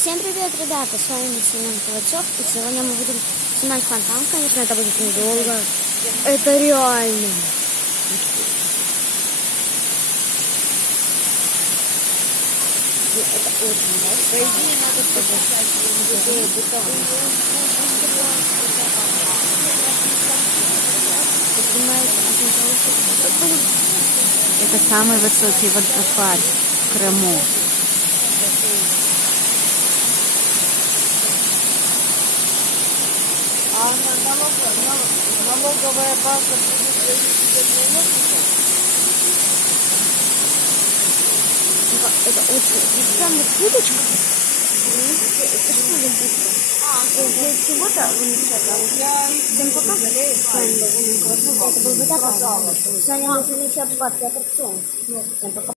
Всем привет, ребята, с вами Семен Ковальцов, и сегодня мы будем снимать фонтан. Конечно, это будет недолго. Это реально. Это очень важно. По идее, надо показать Это самый высокий водопад в Крыму. А налоговая база будет Это очень... Там удочка. Это что за удочка? Для чего-то всем пока. Это был водопад. Сегодня мы начали парк аттракционов. Всем пока.